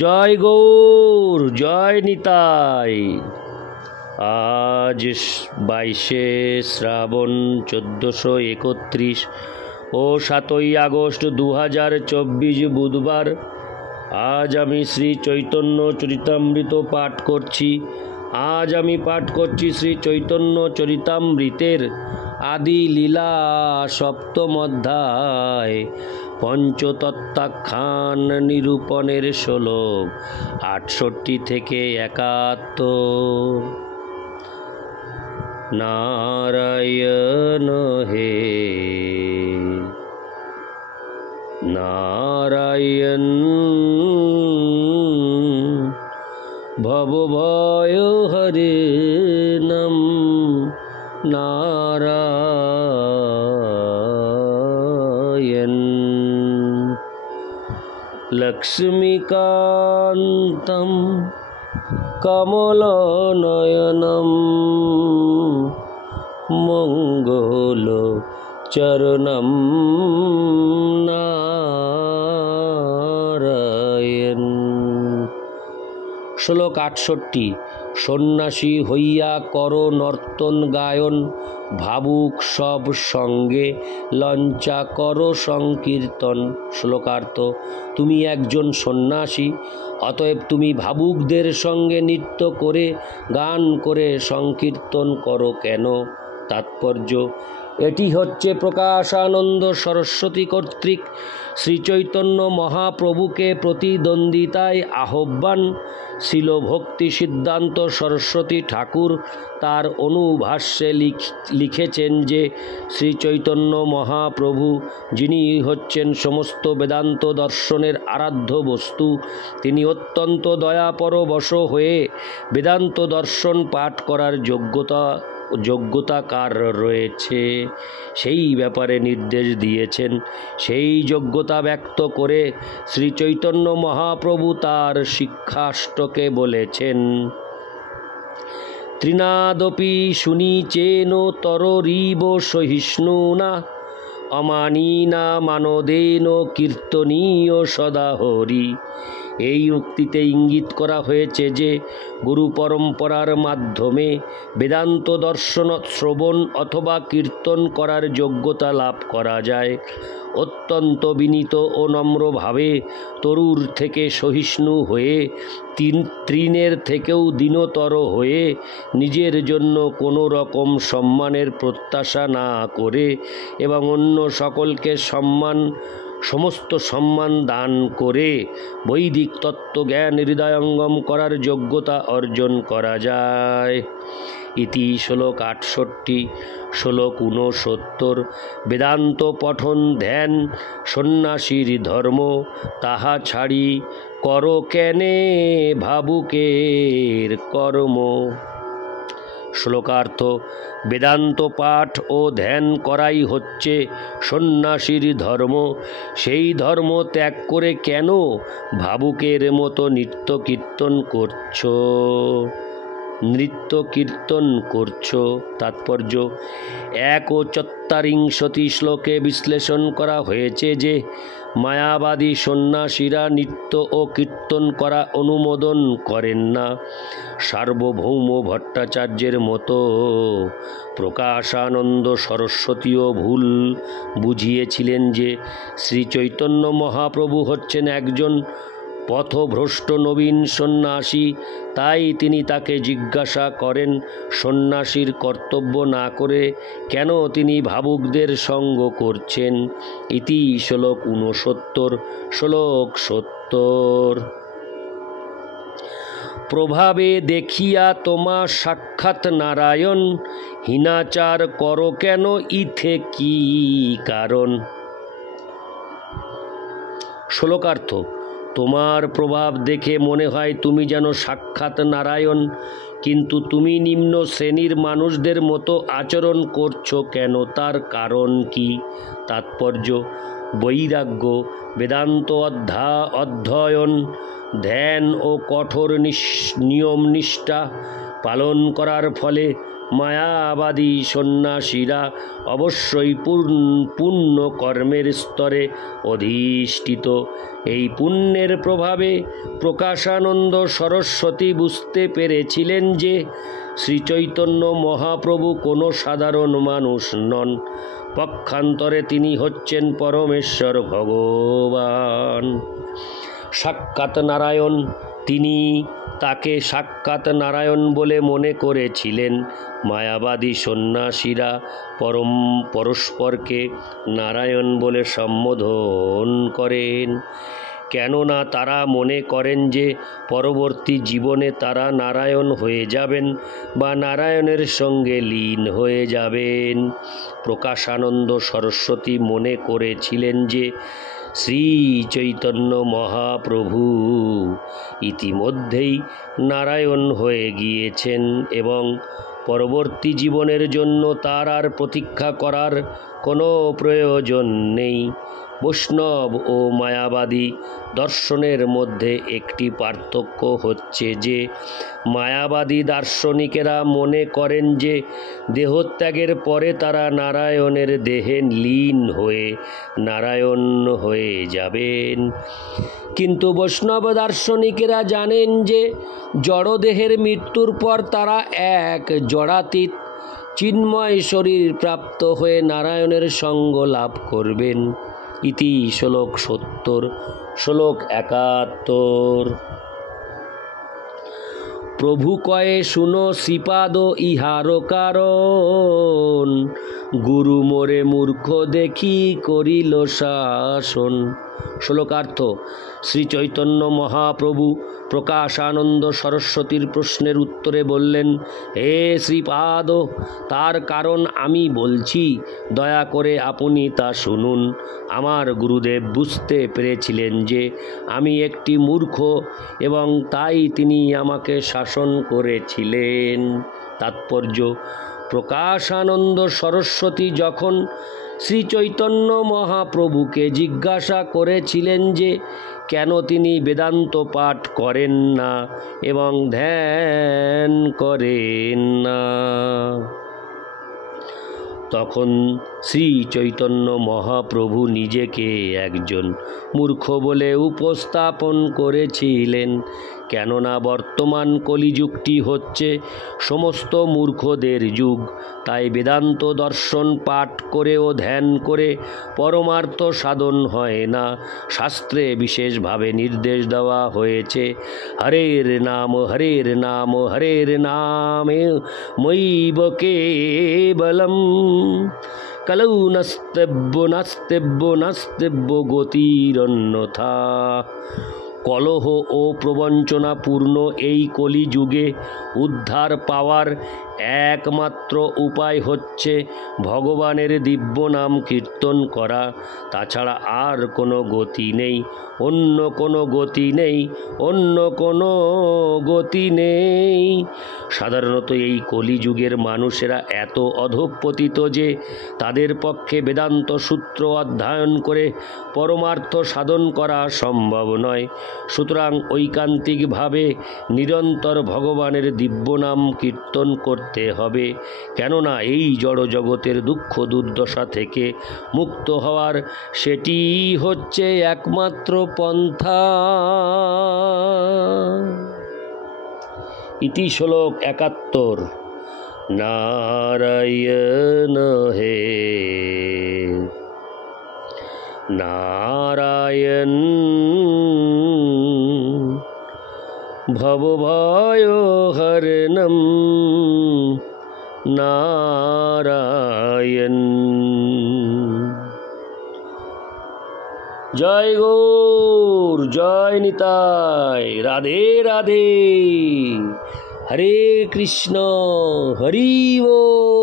জয় গৌর, জয় নিতাই। আজ 22শে শ্রাবণ 1431 ও 7ই আগস্ট 2024 বুধবার। আজ আমি শ্রী চৈতন্য চরিতামৃত পাঠ করছি। আজ আমি পাঠ করছি শ্রী চৈতন্য চরিতামৃতের আদি লীলা সপ্তম অধ্যায়, পঞ্চতত্ত্বাখ্যান নিরূপণের শ্লোক 68 থেকে 71। নারায়ণ হে নারায়ণ, ভবভয় হরে নাম নারায়ণ। লক্ষ্মীকান্তম কমলনয়নম মঙ্গল চরণম নারায়ণ। শ্লোক 68। সন্ন্যাসী হইয়া কর নর্তন গায়ন, ভাবুক সব সঙ্গে লঞ্চা কর সংকীর্তন। শ্লোকার্থ: তুমি একজন সন্ন্যাসী, অতএব তুমি ভাবুকদের সঙ্গে নৃত্য করে গান করে সংকীর্তন করো কেন? তাৎপর্য: এটি হচ্ছে প্রকাশানন্দ সরস্বতী কর্তৃক শ্রীচৈতন্য মহাপ্রভুকে প্রতিদ্বন্দ্বিতায় আহ্বান। শিল ভক্তি সিদ্ধান্ত সরস্বতী ঠাকুর তার অনুভাষ্যে লিখেছেন যে শ্রীচৈতন্য মহাপ্রভু, যিনি হচ্ছেন সমস্ত বেদান্ত দর্শনের আরাধ্য বস্তু, তিনি অত্যন্ত দয়াপরবশ হয়ে বেদান্ত দর্শন পাঠ করার যোগ্যতা কার রয়েছে সেই ব্যাপারে নির্দেশ দিয়েছেন। সেই যোগ্যতা ব্যক্ত করে শ্রী চৈতন্য মহাপ্রভু তার শিক্ষাষ্টকে বলেছেন: ত্রিনাদপি শুনিচেন তররিব সহিষ্ণুনা, অমানিনা মানদেন কীর্তনীয় সদা হরি। এই উক্তিতে ইঙ্গিত করা হয়েছে যে গুরু পরম্পরার মাধ্যমে বেদান্ত দর্শন শ্রবণ অথবা কীর্তন করার যোগ্যতা লাভ করা যায়। অত্যন্ত বিনীত ও নম্রভাবে তরুর থেকে সহিষ্ণু হয়ে, তৃণের থেকেও দীনতর হয়ে, নিজের জন্য কোনো রকম সম্মানের প্রত্যাশা না করে এবং অন্য সকলকে সমস্ত সম্মান দান করে বৈদিক তত্ত্বজ্ঞান হৃদয়ঙ্গম করার যোগ্যতা অর্জন করা যায়। ইতি শ্লোক 68। শ্লোক 69। বেদান্ত পঠন ধ্যান সন্ন্যাসীর ধর্ম, তাহা ছাড়ি কর কেনে ভাবুকের কর্ম। শ্লোকার্থ: বেদান্ত পাঠ ও ধ্যান করাই হচ্ছে সন্ন্যাসীর ধর্ম। সেই ধর্ম ত্যাগ করে কেন ভাবুকের মতো নৃত্য কীর্তন করছো? তাৎপর্য: 1 শ্লোকে বিশ্লেষণ করা হয়েছে যে মায়াবাদী সন্ন্যাসীরা নৃত্য ও কীর্তন করা অনুমোদন করেন না। সার্বভৌম ভট্টাচার্যের মতো প্রকাশানন্দ সরস্বতীও ভুল বুঝিয়েছিলেন যে শ্রী চৈতন্য মহাপ্রভু হচ্ছেন একজন পথভ্রষ্ট নবীন সন্ন্যাসী। তাই তিনি তাকে জিজ্ঞাসা করেন, সন্ন্যাসীর কর্তব্য না করে কেন তিনি ভাবুকদের সঙ্গ করছেন। ইতি শ্লোক 69। শ্লোক 70। প্রভাবে দেখিয়া তোমা সাক্ষাৎ নারায়ণ, হীনাচার করো কেন ইথে কি কারণ? শ্লোকার্থ: তোমার প্রভাব দেখে মনে হয় তুমি যেন সাক্ষাৎ নারায়ণ, কিন্তু তুমি নিম্ন শ্রেণীর মানুষদের মতো আচরণ করছো কেন, তার কারণ কি? তাৎপর্য: বৈরাগ্য, বেদান্ত অধ্যয়ন, ধ্যান ও কঠোর নিয়ম নিষ্ঠা পালন করার ফলে মায়াবাদী সন্ন্যাসীরা অবশ্যই পুণ্য কর্মের স্তরে অধিষ্ঠিত। এই পুণ্যের প্রভাবে প্রকাশানন্দ সরস্বতী বুঝতে পেরেছিলেন যে শ্রীচৈতন্য মহাপ্রভু কোনো সাধারণ মানুষ নন, পক্ষান্তরে তিনি হচ্ছেন পরমেশ্বর ভগবান, সাক্ষাৎ নারায়ণ। তিনি তাকে সাক্ষাৎ নারায়ণ বলে মনে করেছিলেন। মায়াবাদী সন্ন্যাসীরা পরস্পরকে নারায়ণ বলে সম্বোধন করেন, কেননা তারা মনে করেন যে পরবর্তী জীবনে তারা নারায়ণ হয়ে যাবেন বা নারায়ণের সঙ্গে লীন হয়ে যাবেন। প্রকাশানন্দ সরস্বতী মনে করেছিলেন যে শ্রী চৈতন্য মহাপ্রভু ইতিমধ্যেই নারায়ণ হয়ে গিয়েছেন এবং পরবর্তী জীবনের জন্য তার আর প্রতীক্ষা করার কোনো প্রয়োজন নেই। বৈষ্ণব ও মায়াবাদী দর্শনের মধ্যে একটি পার্থক্য হচ্ছে যে মায়াবাদী দার্শনিকেরা মনে করেন যে দেহত্যাগের পরে তারা নারায়ণের দেহে লীন হয়ে নারায়ণ হয়ে যাবেন, কিন্তু বৈষ্ণব দার্শনিকেরা জানেন যে জড়দেহের মৃত্যুর পর তারা এক জড়াতীত চিন্ময় শরীর প্রাপ্ত হয়ে নারায়ণের সঙ্গ লাভ করবেন। ইতি শ্লোক 70, শ্লোক 71। প্রভু কয়ে শুনো শ্রীপাদ ইহার কারণ, গুরু মোরে মূর্খ দেখি করিল শাসন। শ্লোকার্থ: শ্রী চৈতন্য মহাপ্রভু প্রকাশানন্দ সরস্বতীর প্রশ্নের উত্তরে বললেন, হে শ্রীপাদ, তার কারণ আমি বলছি, দয়া করে আপনি তা শুনুন। আমার গুরুদেব বুঝতে পেরেছিলেন যে আমি একটি মূর্খ এবং তাই তিনি আমাকে শাসন করেছিলেন। তাৎপর্য: প্রকাশানন্দ সরস্বতী যখন শ্রী চৈতন্য মহাপ্রভুকে জিজ্ঞাসা করেছিলেন যে কেন তিনি বেদান্ত পাঠ করেন না এবং ধ্যান করেন না, তখন শ্রী চৈতন্য মহাপ্রভু নিজেকে একজন মূর্খ বলে উপস্থাপন করেছিলেন, কেননা বর্তমান কলিযুগটি হচ্ছে সমস্ত মূর্খদের যুগ। তাই বেদান্ত দর্শন পাঠ করে ও ধ্যান করে পরমার্থ সাধন হয় না। শাস্ত্রে বিশেষভাবে নির্দেশ দেওয়া হয়েছে, হরের নাম হরের নাম হরের নামে মৈব কেবলম, কলৌ নাস্তেব্য নাস্তেব্য গতিরন্যথা। কলহ ও প্রবঞ্চনাপূর্ণ এই কলিযুগে উদ্ধার পাওয়ার একমাত্র উপায় হচ্ছে ভগবানের দিব্য নাম কীর্তন করা। তাছাড়া আর কোনো গতি নেই, অন্য কোনো গতি নেই, অন্য কোনো গতি নেই। সাধারণত এই কলিযুগের মানুষেরা এত অধঃপতিত যে তাদের পক্ষে বেদান্ত সূত্র অধ্যয়ন করে পরমার্থ সাধন করা সম্ভব নয়। সুতরাং ঐকান্তিকভাবে নিরন্তর ভগবানের দিব্য নাম কীর্তন করতে হবে, কেননা এই জড় জগতের দুঃখ দুর্দশা থেকে মুক্ত হওয়ার সেটি হচ্ছে একমাত্র পন্থা। ইতি শ্লোক 71। নারায়ণ হে নারায়ণ ভবভয়হরণম নারায়ণ। জয় গৌর, জয় নিতাই, রাধে রাধে, হরে কৃষ্ণ, হরি বল।